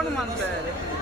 কোন মানুষ